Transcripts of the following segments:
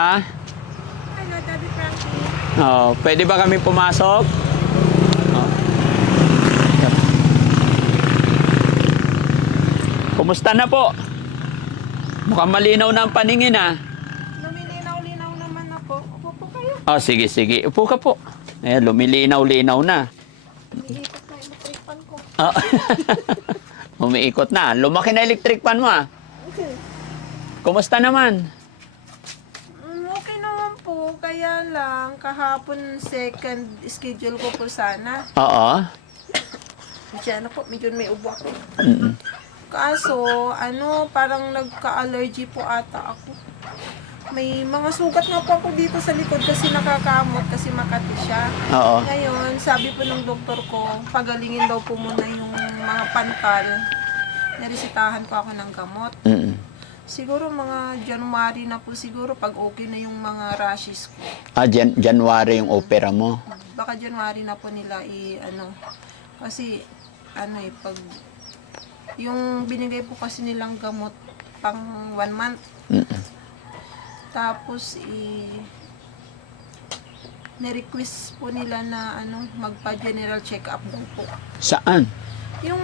Ah, Hello, Daddy Frankie. pwede ba kami pumasok? Oh. Kumusta na po? Mukhang malinaw na ang paningin ah. Lumilinaw-linaw naman na po. Upo po kayo. Oh, sige, sige. Upo ka po. Ayan, lumilinaw-linaw na. Umiikot na electric fan ko. Oh. Umiikot na. Lumaki na electric pan mo ah. Kumusta naman? Okay naman po. Kaya lang, kahapon second schedule ko po sana. Oo. Diyan po, medyo may ubo ako. Mm-mm. Kaso, parang nagka-allergy po ata ako. May mga sugat nga po ako dito sa likod kasi nakakamot kasi makati siya. Oo. Ngayon, sabi po ng doktor ko, pagalingin daw po muna yung mga pantal. Naresitahan ko ako ng gamot. Mm-mm. Siguro mga January na po siguro pag okay na yung mga rashes ko. Ah, January yung opera mo. Baka January na po nila kasi pag yung binigay po kasi nilang gamot pang 1 month. Mm-mm. Tapos ni-request po nila na magpa-general check-up daw po. Saan? Yung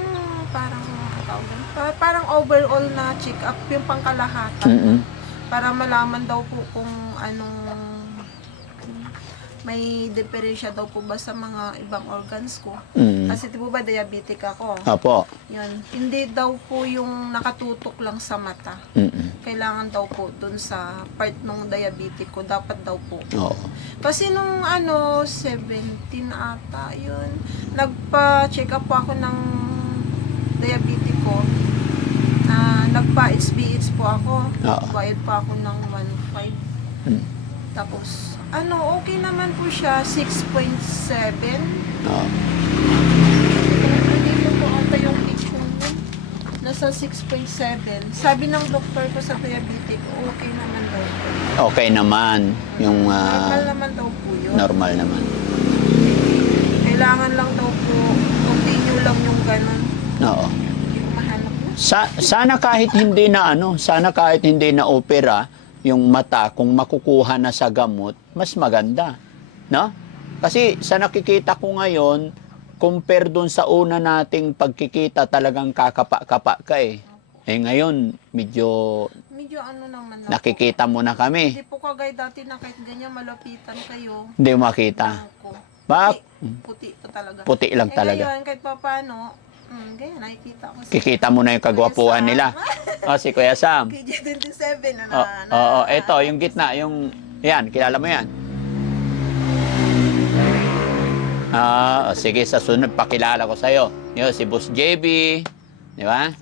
parang overall na check-up, yung pangkalahatan. Mm-mm. Para malaman daw po kung may diferensya daw po ba sa mga ibang organs ko. Mm. Kasi di po ba diabetic ako? Apo. Yun. Hindi daw po yung nakatutok lang sa mata. Mm-mm. Kailangan daw po dun sa part ng diabetic ko. Dapat daw po. Oo. Kasi nung 17 ata yun, nagpa-check up po ako ng diabetic ko. Nagpa-HbA1c po ako. Oo. Bayad pa ako ng 1.5. Mm. Tapos, okay naman po siya, 6.7. Oo. Dito po ata yung peak ko nun. Nasa 6.7. Sabi ng doktor ko sa diabetic, okay naman daw po. Okay naman. Yung Normal naman daw po yun. normal naman. Kailangan lang daw po, continue lang yung ganun. Oo. Yung mahanap mo. Sana kahit hindi na opera yung mata, kung makukuha na sa gamot, mas maganda. No? Kasi sa nakikita ko ngayon, compare dun sa una nating pagkikita, talagang kakapa-kapa ka eh. Eh ngayon, medyo Medyo naman lang nakikita mo na po. kami. Hindi po kagaya dati na kahit ganyan malapitan kayo. Hindi mo makita. Bangko. Bak, Puti po talaga. puti lang talaga. Ngayon, kahit pa paano, ganyan, nakikita ko. Kikita mo na yung kagwapuhan nila. O, si Kuya Sam. KJ27 Oo, eto, yung gitna, yan, kilala mo yan? Sige, sa sunod, pakilala ko sa'yo. Yun, si Boss JB, di ba?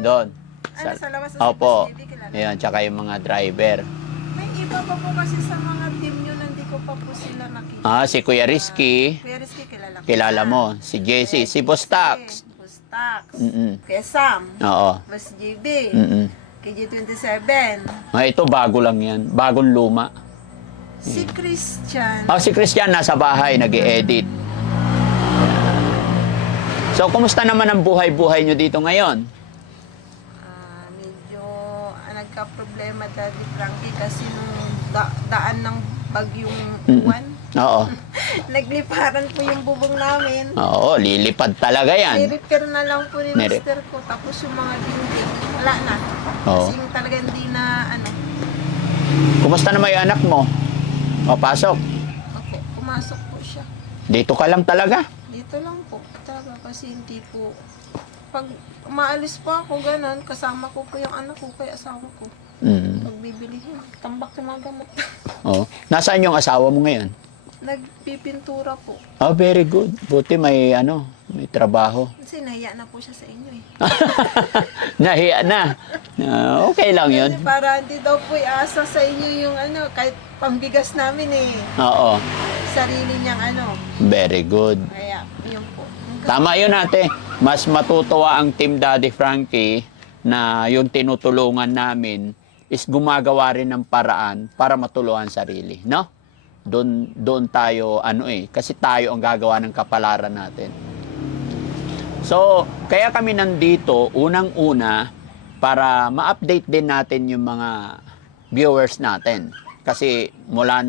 Doon. Sa labas sa Opo. CCTV, kilala. Ayan, tsaka yung mga driver. May iba pa po kasi sa mga team nyo, hindi ko pa po sila nakikita. Si Kuya Rizky, Kuya Rizky, kilala ko. kilala mo. Si JC, si Boss Tax. Boss Tax. Mm-mm. Kuya Sam. Oo. Boss JB. Mm-mm. KJ27. Ito, bago lang yan. Bagong luma. Si Christian. Si Christian nasa bahay, nag-i-edit. So, kumusta naman ang buhay-buhay nyo dito ngayon? Medyo nagka-problema Daddy Frankie kasi nung daan ng bagyong uwan. Oo. Nagliparan po yung bubong namin. Oo, lilipad talaga yan. I-repair na lang po ni Nire- mister ko. Tapos yung mga dinding, wala na. Oo. Kasi yung talaga hindi na Kumusta naman yung anak mo? Pasok. okay, pumasok po siya. Dito ka lang talaga? Dito lang po. Talaga kasi hindi po. Pag umaalis po ako, ganun, kasama ko po yung anak ko, kaya asawa ko. Mm. Pagbibilihin, tambak ng mga gamot. Oo. Nasaan yung asawa mo ngayon? Nagpipintura po. Very good. Buti may may trabaho. Kasi nahiya na po siya sa inyo eh. Nahiya na. Okay lang yun. Kasi para hindi daw po iasa sa inyo yung kahit pambigas namin eh. Oo. Sarili niyang Very good. Kaya, yun po. Tama yun ate. Mas matutuwa ang Team Daddy Frankie na yung tinutulungan namin is gumagawa rin ng paraan para matulungan sarili. No? Doon tayo, kasi tayo ang gagawa ng kapalaran natin. So, kaya kami nandito, unang-una, para ma-update din natin yung mga viewers natin. Kasi mula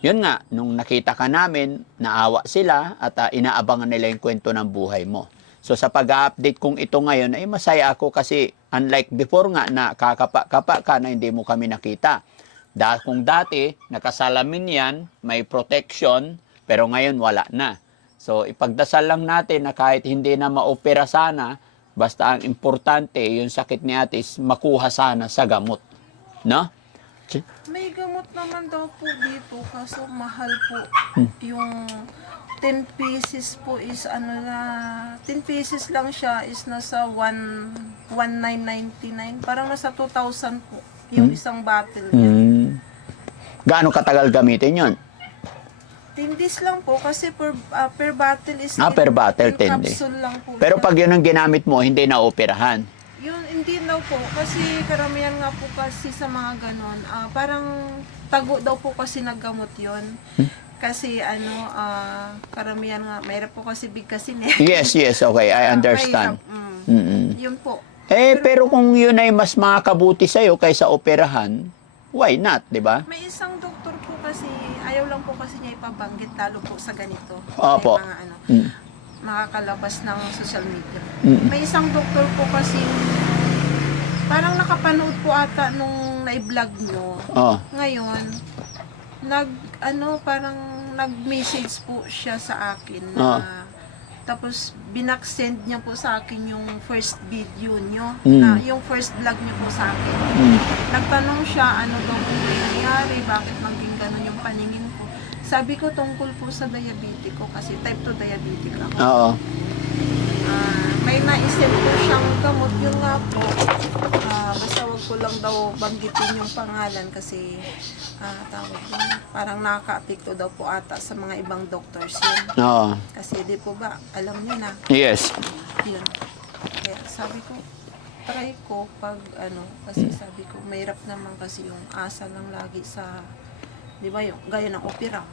yun nga, nung nakita ka namin, naawa sila at inaabangan nila yung kwento ng buhay mo. So sa pag-update kong ito ngayon, ay masaya ako kasi unlike before nga na kakapa-kapa ka na hindi mo kami nakita. Kung dati, nakasalamin yan, may protection, pero ngayon wala na. So ipagdasal lang natin na kahit hindi na maopera sana, basta ang importante, yung sakit ni ate is makuha sana sa gamot. No? May gamot naman daw po dito, kaso mahal po. Yung 10 pieces po is 10 pieces lang siya is nasa 1,999. Parang nasa 2,000 po yung isang bottle niya. Gaano katagal gamitin yon? 10 days lang po kasi per bottle is Per bottle, 10 days. capsule lang po. Pero siya. pag yun ang ginamit mo, hindi na operahan. Yun, hindi daw po. Kasi karamihan nga po kasi sa mga ganon, parang tago daw po kasi naggamot yun. Kasi karamihan nga, mahirap po kasi bigkasin eh. Yes, okay, I understand. Mahirap, yun po. Pero kung yun ay mas makakabuti sa'yo kaysa operahan, why not, di ba? May isang doktor po kasi, ayaw lang po kasi niya ipabanggit lalo po sa ganito. Opo. May mga makakalabas ng social media. Mm. May isang doktor po kasi, parang nakapanood po ata nung na-vlog nyo. Oh. Ngayon, parang nag-message po siya sa akin na tapos binaksend niya po sa akin yung first video nyo, na yung first vlog niyo po sa akin. Nagtanong siya ano daw po nangyayari, bakit maging ganun yung paningin ko. Sabi ko tungkol po sa diabetic ko kasi type 2 diabetic ako. Oo. May naisip po siyang gamot, yun nga po. Basta wag ko lang daw banggitin yung pangalan kasi tawag yun, parang nakaka-apekto daw po ata sa mga ibang doctors yun. Oo. Kasi di po ba, alam niyo na. Yes. Yun. Kaya sabi ko, try ko pag kasi sabi ko, mahirap naman kasi yung asa lang lagi sa, di ba yung, gaya ng opera.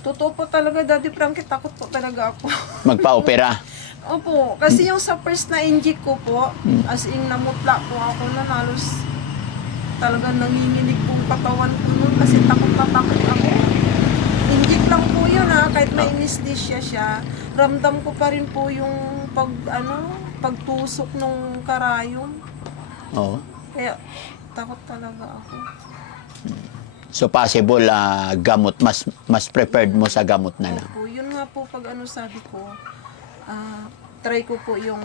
Totoo po talaga, Daddy Frankie, takot po talaga ako. Magpa-opera. Opo, kasi yung sa first na inject ko po, as in namutla po ako na halos talagang nanginginig pong katawan ko nun kasi takot na takot ako. Inject lang po yun kahit may anesthesia siya, ramdam ko pa rin po yung pagtusok ng karayom. Oo. Kaya takot talaga ako. So possible gamot, mas prepared mo sa gamot na lang. Opo, yun nga po pag sabi ko, try ko po yung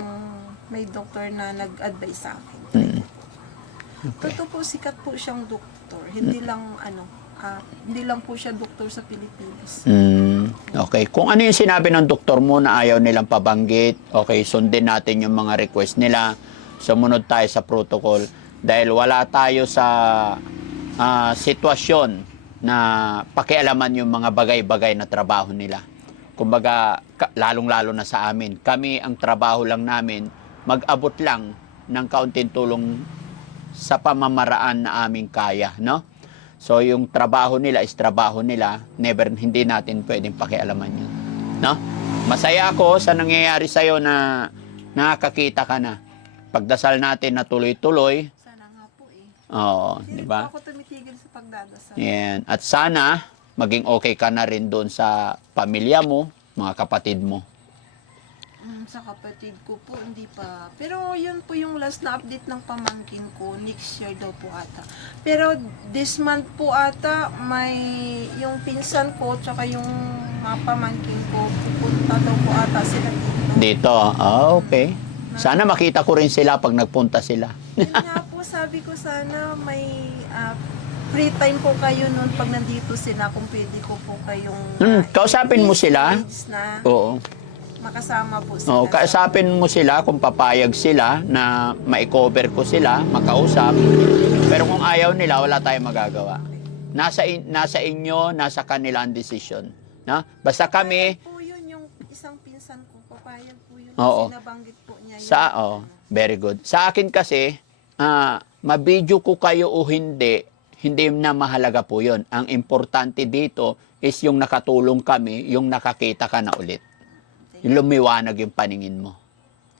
may doktor na nag-advise sa akin. Okay. Totoo po, sikat po siyang doktor. Hindi lang hindi lang po siya doktor sa Pilipinas. Okay. Kung ano yung sinabi ng doktor mo na ayaw nilang pabanggit, okay, sundin natin yung mga request nila. Sumunod tayo sa protocol dahil wala tayo sa sitwasyon na pakialaman yung mga bagay-bagay na trabaho nila. Kumbaga, lalong-lalo na sa amin. Kami, ang trabaho lang namin, mag-abot lang ng kaunting tulong sa pamamaraan na aming kaya, no? So, yung trabaho nila is trabaho nila, hindi natin pwedeng pakialaman yun, no? Masaya ako sa nangyayari sa'yo na nakakakita ka na. Pagdasal natin na tuloy-tuloy. Sana nga po Oo, Hindi di ba? po ako tumitigil sa pagdadasal. Yan. At sana, maging okay ka na rin doon sa pamilya mo, mga kapatid mo. Sa kapatid ko po, hindi pa. Pero yun po yung last na update ng pamangkin ko. Next year daw po ata. Pero this month po ata, may yung pinsan ko, tsaka yung mga pamangkin ko, pupunta daw po ata sila dito. Dito? Okay. Sana makita ko rin sila pag nagpunta sila. Yun nga po, sabi ko sana may free time po kayo nun pag nandito sila, kung pwede ko po kayong Kausapin mo sila? na Oo. makasama po sila. Oo, kausapin mo sila kung papayag sila na ma-cover ko sila, makausap. Pero kung ayaw nila, wala tayong magagawa. Nasa inyo, nasa kanila ang decision. No? Basta kami, Po yun yung isang pinsan ko, papayag po yun. Oo. Kasi nabanggit po niya yun. very good. Sa akin kasi, mabidyo ko kayo o hindi na mahalaga po yun. Ang importante dito is yung nakatulong kami, yung nakakita ka na ulit. Yung lumiwanag yung paningin mo.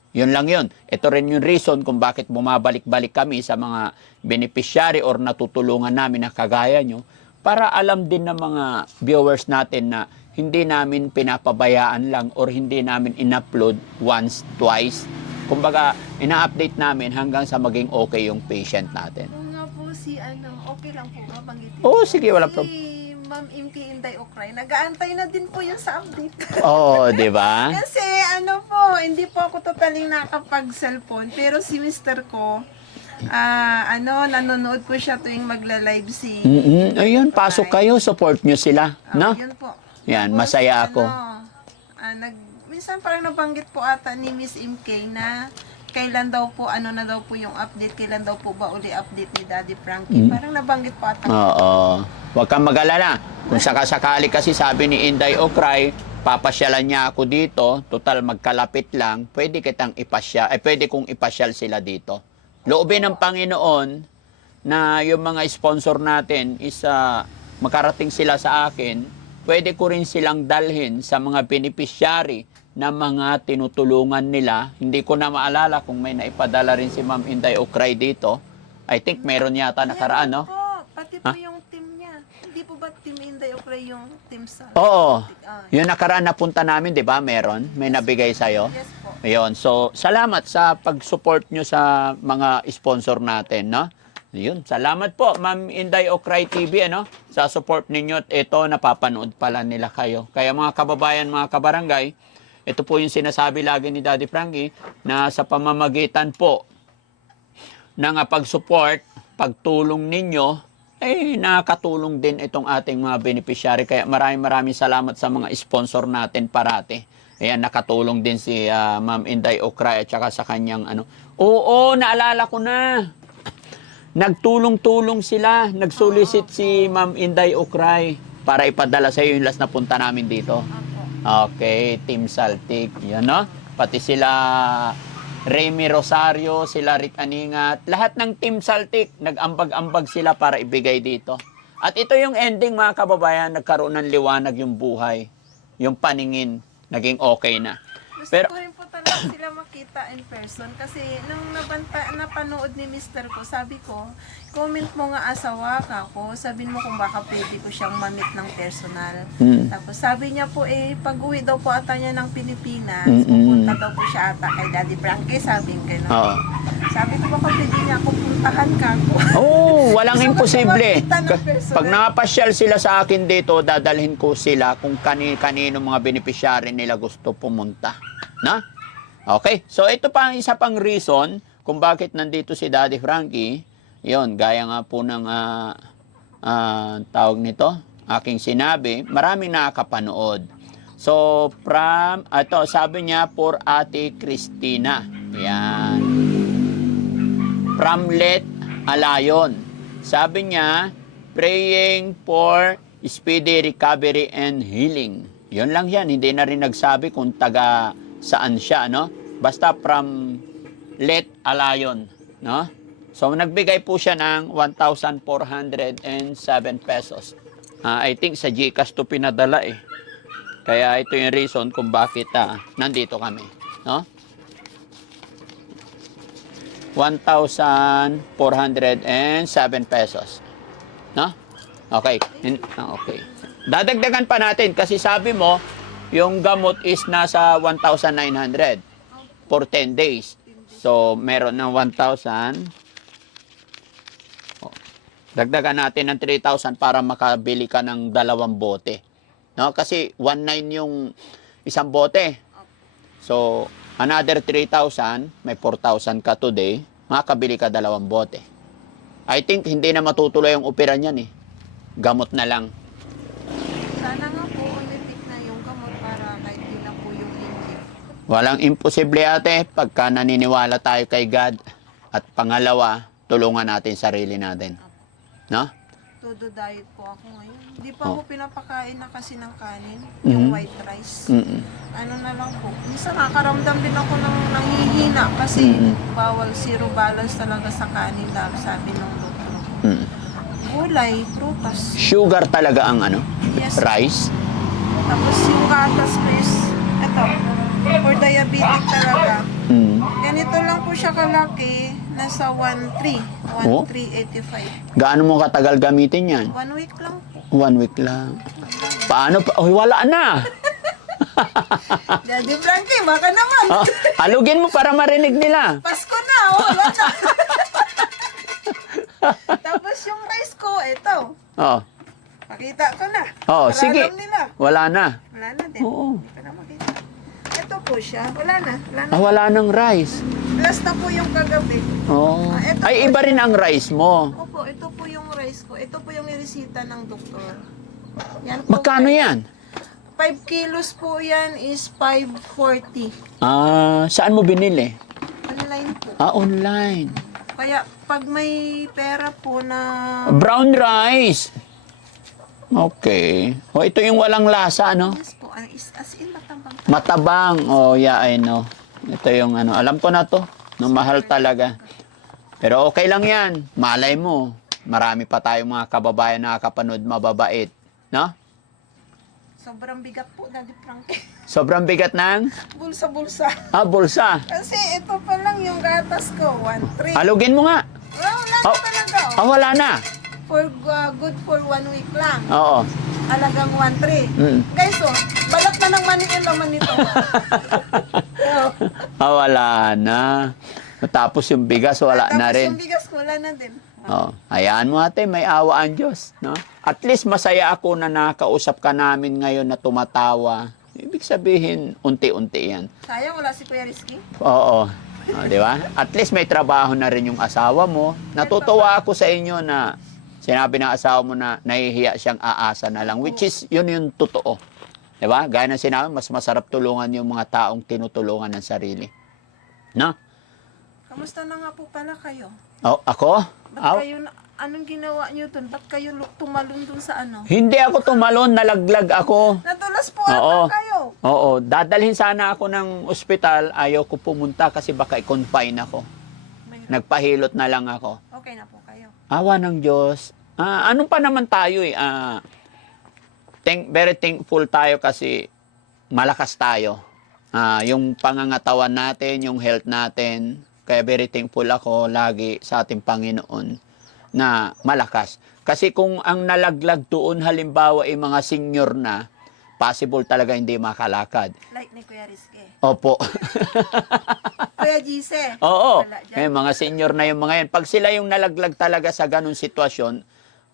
Yun lang yun. Ito rin yung reason kung bakit bumabalik-balik kami sa mga beneficiary or natutulungan namin na kagaya nyo para alam din ng mga viewers natin na hindi namin pinapabayaan lang or hindi namin in-upload once, twice. Kumbaga, ina-update namin hanggang sa maging okay yung patient natin. Oo nga po okay lang po mabanggitin. Oo, sige, wala problem. Si Ma'am MK Inday Okray, nag-aantay na din po yun sa update. Oo, di ba? Kasi hindi po ako totaling nakapag-cellphone, pero si Mr. ko, nanonood po siya tuwing magla-live si... Ayun, pasok kayo, support nyo sila. No? Yun po. Yan, Tapos, masaya ako. Minsan parang nabanggit po ata ni Miss MK na kailan daw po, na daw po yung update, kailan daw po ba uli update ni Daddy Frankie. Parang nabanggit po ata. Oo. Huwag kang mag-alala. Kung sakasakali kasi sabi ni Inday Okray, papasyalan niya ako dito, total magkalapit lang, pwede kitang ipasya, pwede kong ipasyal sila dito. Loobin ng Panginoon na yung mga sponsor natin is makarating sila sa akin, pwede ko rin silang dalhin sa mga beneficiary na mga tinutulungan nila. Hindi ko na maalala kung may naipadala rin si Ma'am Inday Okray dito. I think meron yata nakaraan, no? Pati po yung team niya. Hindi po ba Team Inday Okray yung team sa... Oo. Yung nakaraan na punta namin, di ba? Meron? May nabigay sa'yo? Yes po. Ayun. So, salamat sa pag-support nyo sa mga sponsor natin, no? Yun. Salamat po, Ma'am Inday Okray TV, ano? Sa support ninyo. At ito, napapanood pala nila kayo. Kaya mga kababayan, mga kabarangay, ito po yung sinasabi lagi ni Daddy Frankie na sa pamamagitan po ng pag-support, pagtulong ninyo, nakatulong din itong ating mga beneficiary. Kaya maraming salamat sa mga sponsor natin parati. Ayan, nakatulong din si Ma'am Inday Okray at saka sa kanyang Oo, naalala ko na. Nagtulong-tulong sila. Nag-solicit si Ma'am Inday Okray para ipadala sa iyo yung last na punta namin dito. Okay, Team Saltik. Yan, no? Pati sila Remy Rosario, sila Rick Aningat. Lahat ng Team Saltik, nag-ambag-ambag sila para ibigay dito. At ito yung ending, mga kababayan, nagkaroon ng liwanag yung buhay. Yung paningin, naging okay na. Gusto ko rin po talaga sila makita in person kasi nung napanood ni Mr. ko, sabi ko, comment mo nga asawa ka ko, sabihin mo kung baka pwede ko siyang mamit ng personal. Tapos sabi niya po pag uwi daw po ata niya ng Pilipinas, pupunta daw po siya ata kay Daddy Frankie, sabi ko no. Sabi ko baka pwede niya ako puntahan ka ko. Walang imposible. Pag Pag nakapasyal sila sa akin dito, dadalhin ko sila kung kanino mga beneficiary nila gusto pumunta. Na? Okay, so ito pa ang isa pang reason kung bakit nandito si Daddy Frankie. Yon, gaya nga po ng tawag nito, aking sinabi, maraming nakakapanood. So, sabi niya, for Ate Christina. Yan. From Let Alayon. Sabi niya, praying for speedy recovery and healing. Yon lang yan, hindi na rin nagsabi kung taga saan siya, no? Basta from Let Alayon, no? So, nagbigay po siya ng 1,407 pesos. I think sa GCash to pinadala Kaya ito yung reason kung bakit nandito kami, no? 1,407 pesos. No? Okay. Okay. Dadagdagan pa natin kasi sabi mo, yung gamot is nasa 1,900 for 10 days. So, meron ng 1,000. Dagdagan natin ng 3,000 para makabili ka ng 2 bote. No? Kasi 1,900 yung isang bote. So, another 3,000, may 4,000 ka today, makakabili ka 2 bote. I think hindi na matutuloy yung opera niyan Gamot na lang. Sana nga po umitik na yung gamot para kahit di na po yung inject. Walang imposible ate pagka naniniwala tayo kay God. At pangalawa, tulungan natin sarili natin. No? Todo diet po ako ngayon. Hindi pa ako pinapakain na kasi ng kanin, yung white rice. Ano na lang po. Minsan nakakaramdam din ako ng nanghihina kasi bawal zero balance talaga sa kanin daw, sabi ng doktor. Gulay, prutas. Sugar talaga ang Yes. rice. Tapos yung gatas, please. Ito, for diabetic talaga. Ganito lang po siya kalaki. Nasa 1.3. Oh? 1.385. Gaano mo katagal gamitin yan? 1 week lang po. 1 week lang. Paano pa? Uy, wala na. Daddy Frankie, baka naman. Oh, alugin mo para marinig nila. Pasko na, wala na. Tapos yung rice ko, ito. Oh. Pakita ko na. Oh, Para sige. alam nila. Wala na. Wala na din. Oo. Hindi ko na makita. Ito po siya. Wala na. Wala na. Ah, wala nang rice. Plus na po yung kagabi. Oh. Ah, eto Ay, po iba rin ang rice mo. Opo, ito po yung rice ko. Ito po yung niresita ng doktor. Yan po. Magkano yan? 5 kilos po yan is 540. Ah, saan mo binili? Online po. Ah, online. Kaya pag may pera po na... Brown rice. Okay. Oh, ito yung walang lasa, no? Yes po, as in matambang. Matabang. Oh, yeah, I know. Ito yung ano. Alam ko na to. No, mahal talaga. Pero okay lang yan. Malay mo. Marami pa tayong mga kababayan na nakakapanood mababait. No? Sobrang bigat po, Daddy Frankie. Sobrang bigat ng Bulsa-bulsa. bulsa. Kasi ito pa lang yung gatas ko, 1.3. Halugin mo nga. Wala Oh. na talaga. Ah, wala na. Good for 1 week lang. Oo. Halagang 1.3. Mm. Guys, oh, balat na ng mani yung laman nito. Oh. Ah, wala na. Tapos yung bigas, wala na Tapos rin. yung bigas ko, wala na din. Oh, hayaan mo ate, may awa ang Diyos, no? At least masaya ako na nakausap ka namin ngayon na tumatawa. Ibig sabihin, unti-unti yan. Sayang, wala si Kuya Rizky. Oo. Oh, di ba? At least may trabaho na rin yung asawa mo. Natutuwa ako sa inyo na sinabi ng asawa mo na nahihiya siyang aasa na lang, which is yun yung totoo. Di ba? Gaya ng sinabi, mas masarap tulungan yung mga taong tinutulungan ng sarili. No? Kamusta na nga po pala kayo? Oh, ako? Ba't kayo, anong ginawa nyo dun? Ba't kayo tumalon dun sa ano? Hindi ako tumalon, nalaglag ako. Natulas po Oo. ata kayo. Oo, dadalhin sana ako ng ospital, ayaw ko pumunta kasi baka i-confine ako. May- Nagpahilot na lang ako. Okay na po kayo. Awa ng Diyos. Anong pa naman tayo eh. Very thankful tayo kasi malakas tayo. Yung pangangatawan natin, yung health natin. Kaya very thankful ako lagi sa ating Panginoon na malakas. Kasi kung ang nalaglag doon halimbawa ay mga senior na, possible talaga hindi makalakad. Like ni Kuya Rizky. Opo. Kuya Gise. Oo. Wala dyan. Mga senior na yung mga yan. Pag sila yung nalaglag talaga sa ganun sitwasyon,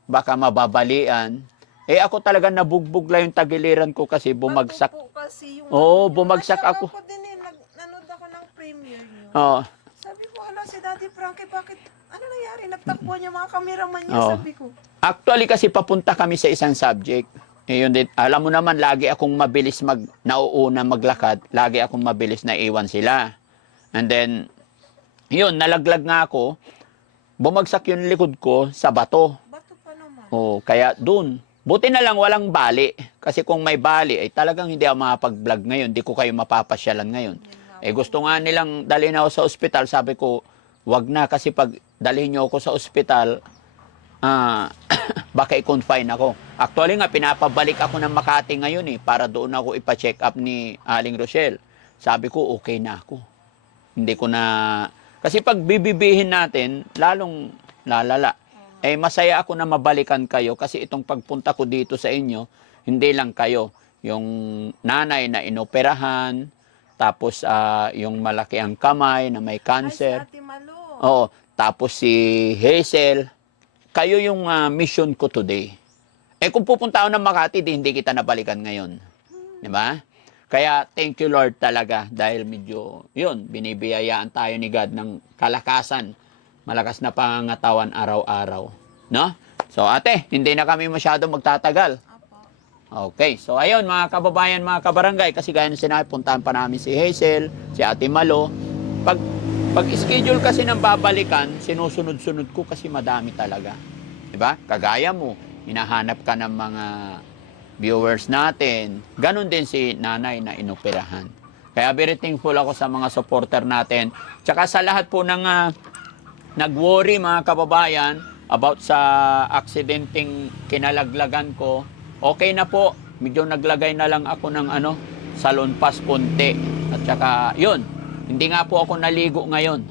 baka mababalian. Eh ako talaga nabugbog lang yung tagiliran ko kasi bumagsak. Bago po kasi yung Oo, bumagsak ako. Ako din eh, nanood ako ng premiere niyo. Oo. Sabi ko, ala si Daddy Frankie, bakit, ano nangyari? Nagtakbuhan yung mga cameraman niya, Oo. sabi ko. Actually kasi papunta kami sa isang subject. Eh, yun din, alam mo naman, lagi akong mabilis nauuna maglakad. Lagi akong mabilis na iwan sila. And then, yun, nalaglag nga ako. Bumagsak yung likod ko sa bato. Bato pa naman. Oh, kaya dun. Buti na lang walang bali. Kasi kung may bali, ay talagang hindi ako makapag-vlog ngayon. Hindi ko kayo mapapasyalan ngayon. Eh gusto nga nilang dalhin ako sa ospital. Sabi ko, wag na kasi pag dalhin nyo ako sa ospital, baka i-confine ako. Actually nga, pinapabalik ako ng Makati ngayon eh, para doon ako ipa-check up ni Aling Rochelle. Sabi ko, okay na ako. Hindi ko na... Kasi pag bibibihin natin, lalong lalala. Eh, masaya ako na mabalikan kayo kasi itong pagpunta ko dito sa inyo, hindi lang kayo. Yung nanay na inoperahan, tapos yung malaki ang kamay na may Ay, si cancer. Ate Malo. Oo, tapos si Hazel. Kayo yung mission ko today. Eh kung pupunta ako ng Makati, hindi kita nabalikan ngayon. Di ba? Kaya thank you Lord talaga dahil medyo, yun, binibiyayaan tayo ni God ng kalakasan. Malakas na pangangatawan araw-araw. No? So ate, hindi na kami masyado magtatagal. Apo. Okay, so ayun mga kababayan, mga kabarangay, kasi gaya ng sinabi, puntahan pa namin si Hazel, si Ate Malo. Pag schedule kasi ng babalikan, sinusunod-sunod ko kasi madami talaga. Diba? Kagaya mo, hinahanap ka ng mga viewers natin. Ganon din si nanay na inoperahan. Kaya very thankful ako sa mga supporter natin. Tsaka sa lahat po ng nag-worry mga kababayan about sa aksidenteng kinalaglagan ko. Okay na po. Medyo naglagay na lang ako ng salon pass konti. At saka yun, Hindi nga po ako naligo ngayon.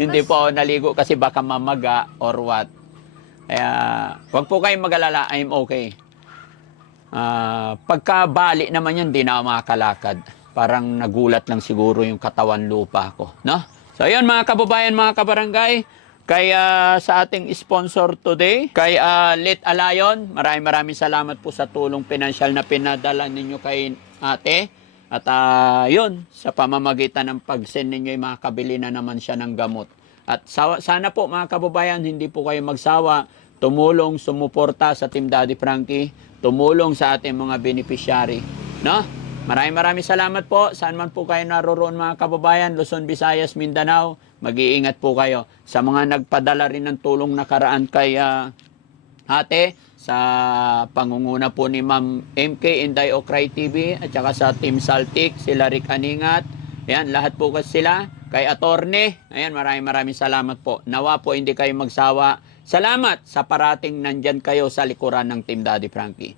Hindi po ako naligo kasi baka mamaga or what. Kaya, wag po kayong mag-alala, I'm okay. Pagka-bali naman yun, di na ako makakalakad. Parang nagulat lang siguro yung katawan lupa ko, no? So, yun mga kababayan, mga kabarangay. Kaya sa ating sponsor today, kay Let Alayon, maraming salamat po sa tulong pinansyal na pinadala ninyo kay ate. At yun, sa pamamagitan ng pag-send ninyo, makakabili na naman siya ng gamot. At sana po mga kababayan, hindi po kayo magsawa, tumulong, sumuporta sa Team Daddy Frankie, tumulong sa ating mga beneficiary. No? Maraming salamat po. Saan man po kayo naroroon mga kababayan, Luzon, Visayas, Mindanao, mag-iingat po kayo. Sa mga nagpadala rin ng tulong nakaraan kay ate, sa pangunguna po ni Ma'am MK Inday Okray TV, at saka sa Team Saltik, sila Rick Aningat, ayan, lahat po kasi sila, kay Attorney, ayan, maraming salamat po. Nawa po hindi kayo magsawa. Salamat sa parating nandyan kayo sa likuran ng Team Daddy Frankie.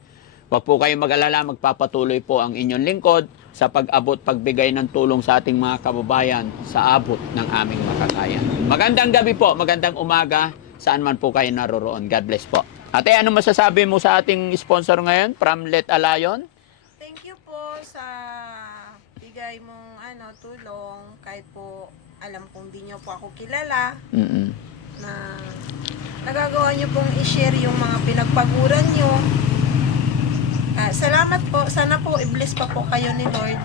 Huwag po kayong mag-alala, magpapatuloy po ang inyong lingkod sa pag-abot, pagbigay ng tulong sa ating mga kababayan sa abot ng aming makakaya. Magandang gabi po, magandang umaga, saan man po kayo naroroon. God bless po. Ate, ano masasabi mo sa ating sponsor ngayon from Let Alayon? Thank you po sa bigay mong tulong. Kahit po alam kong di nyo po ako kilala, na nagagawa nyo pong i-share yung mga pinagpaguran nyo. Salamat po. Sana po i-bless pa po kayo ni Lord.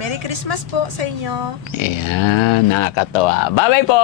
Merry Christmas po sa inyo. Ayan, nakakatawa. Bye-bye po!